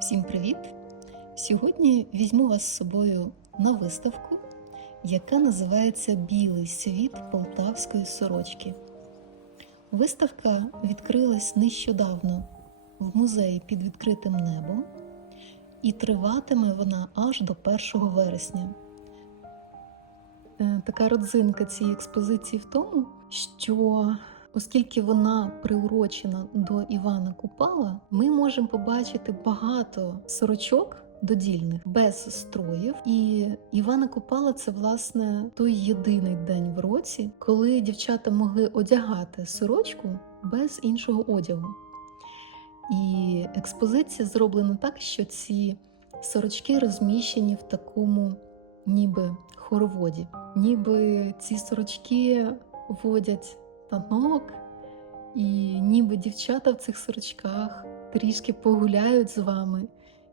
Всім привіт! Сьогодні візьму вас з собою на виставку, яка називається Білий світ полтавської сорочки. Виставка відкрилась нещодавно в музеї під відкритим небом, і триватиме вона аж до 1 вересня. Е, Така родзинка цієї експозиції в тому, що Оскільки вона приурочена до Івана Купала, ми можемо побачити багато сорочок додільних без строїв. І Івана Купала це власне той єдиний день в році, коли дівчата могли одягати сорочку без іншого одягу. І експозиція зроблена так, що ці сорочки розміщені в такому ніби хороводі, ніби ці сорочки водять танок, і ніби дівчата в цих сорочках трішки погуляють з вами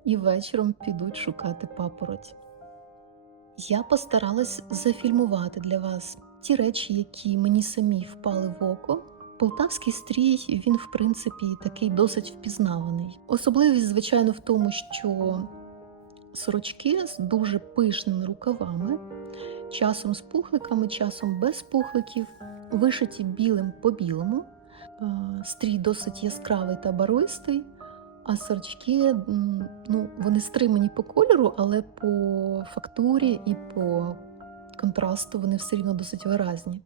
і вечором підуть шукати папороть. Я постаралась зафільмувати для вас ті речі, які мені самі впали в око. Полтавський стрій, він, в принципі, такий досить впізнаваний. Особливість, звичайно, в тому, що сорочки з дуже пишними рукавами, часом з пухликами, часом без пухликів, вишиті білим по білому. Е, Стрій досить яскравий та барвистий, а сорочки ну, вони стримані по кольору, але по фактурі і по контрасту вони все рівно досить виразні.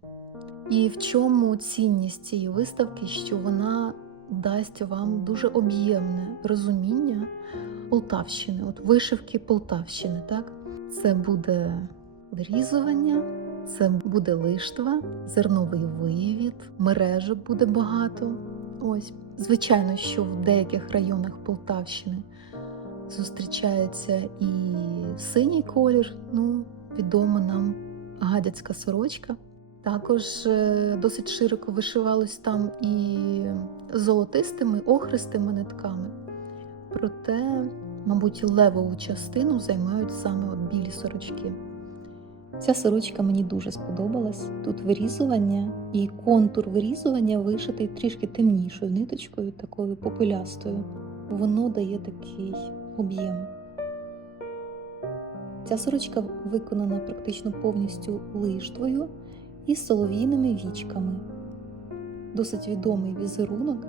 І в чому цінність цієї виставки, що вона дасть вам дуже об'ємне розуміння Полтавщини, от вишивки Полтавщини. Так? Це буде вирізування, це буде лиштва, зерновий виявід, мережок буде багато. Ось, звичайно, що в деяких районах Полтавщини зустрічається і синій колір, ну, відома нам гадяцька сорочка. Також е, досить широко вишивалось там і золотистими, охристими нитками. Проте, мабуть, левову частину займають саме білі сорочки. Ця сорочка мені дуже сподобалась. Тут вирізування і контур вирізування вишитий трішки темнішою ниточкою, такою попелястою. Воно дає такий об'єм. Ця сорочка виконана практично повністю лиштвою і солов'їними вічками. Досить відомий візерунок,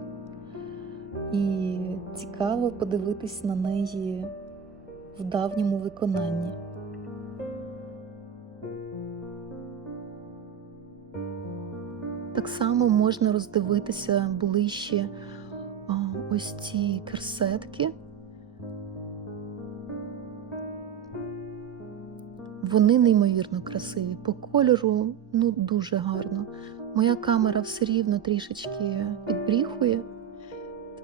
і цікаво подивитись на неї в давньому виконанні. Так само можна роздивитися ближче ось ці керсетки. Вони неймовірно красиві. По кольору ну дуже гарно. Моя камера все рівно трішечки підбріхує,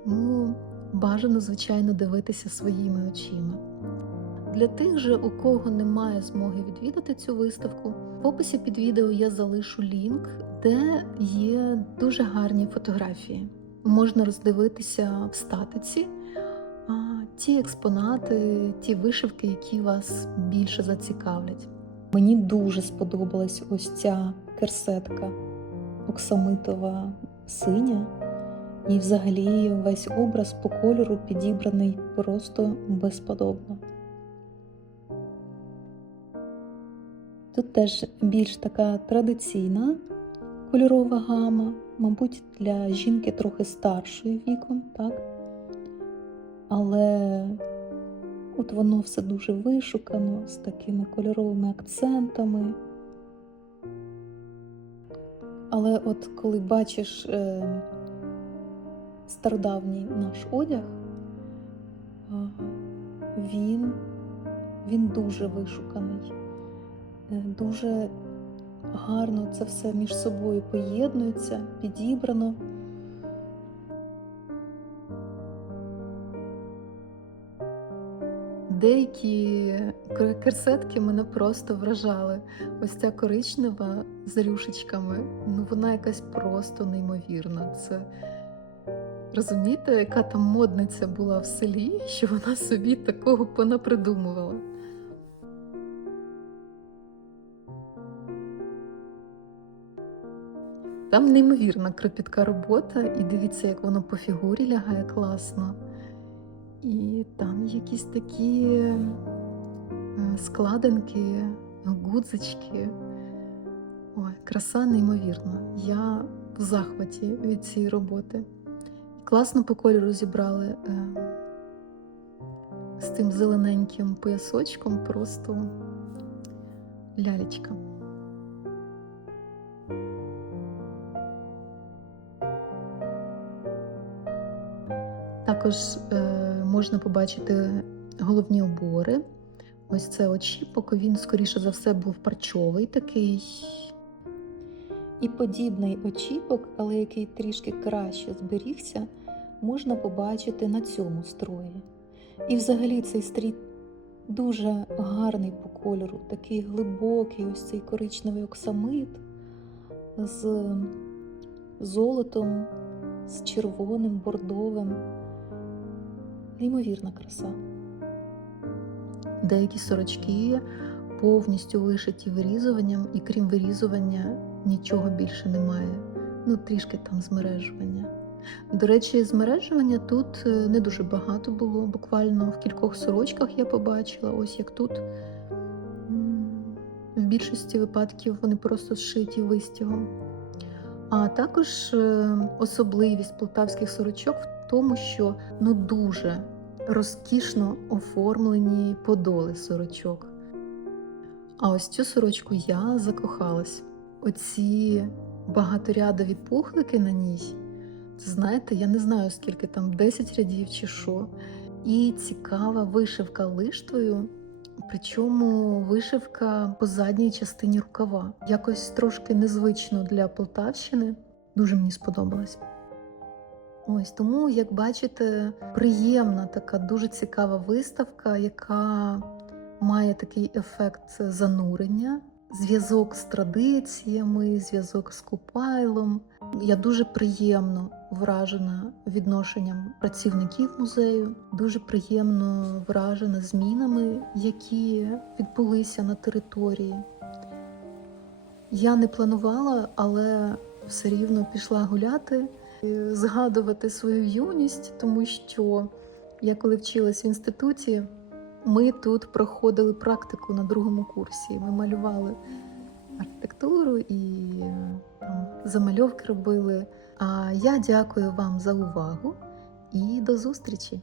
тому бажано, звичайно, дивитися своїми очима. Для тих же, у кого немає змоги відвідати цю виставку, в описі під відео я залишу лінк, де є дуже гарні фотографії. Можна роздивитися в статиці а, ті експонати, ті вишивки, які вас більше зацікавлять. Мені дуже сподобалась ось ця керсетка оксамитова синя, і взагалі весь образ по кольору підібраний просто безподобно. Тут теж більш така традиційна кольорова гама, мабуть, для жінки трохи старшою віком, так? Але от воно все дуже вишукано, з такими кольоровими акцентами. Але от коли бачиш е, стародавній наш одяг, е, він, він дуже вишуканий. Е, Дуже гарно це все між собою поєднується, підібрано. Деякі керсетки мене просто вражали. Ось ця коричнева з рюшечками, ну вона якась просто неймовірна. Це розумієте, яка там модниця була в селі, що вона собі такого понапридумувала. Там неймовірна кропітка робота, і дивіться, як воно по фігурі лягає класно. І там якісь такі е, складинки, гудзички. Ой, краса неймовірна. Я в захваті від цієї роботи. Класно по кольору зібрали е, з тим зелененьким поясочком, просто лялечка. Також е, можна побачити головні убори. Ось це очіпок, він, скоріше за все, був парчовий такий. І подібний очіпок, але який трішки краще зберігся, можна побачити на цьому строї. І взагалі цей стрій дуже гарний по кольору, такий глибокий, ось цей коричневий оксамит з золотом, з червоним, бордовим. Неймовірна краса. Деякі сорочки повністю вишиті вирізуванням, і крім вирізування нічого більше немає. Ну, трішки там змережування. До речі, змережування тут е, не дуже багато було. Буквально в кількох сорочках я побачила, ось як тут. В більшості випадків вони просто зшиті вистягом. А також е, особливість полтавських сорочок тому, що ну дуже розкішно оформлені подоли сорочок. А ось цю сорочку я закохалась. Оці багаторядові пухлики на ній. Знаєте, я не знаю, скільки там 10 рядів чи що. І цікава вишивка лиштвою. Причому вишивка по задній частині рукава. Якось трошки незвично для Полтавщини. Дуже мені сподобалось. Ось тому, як бачите, приємна така дуже цікава виставка, яка має такий ефект занурення, зв'язок з традиціями, зв'язок з Купайлом. Я дуже приємно вражена відношенням працівників музею, дуже приємно вражена змінами, які відбулися на території. Я не планувала, але все рівно пішла гуляти, згадувати свою юність, тому що я коли вчилась в інституті, ми тут проходили практику на другому курсі. Ми малювали архітектуру і е, замальовки робили. А я дякую вам за увагу і до зустрічі!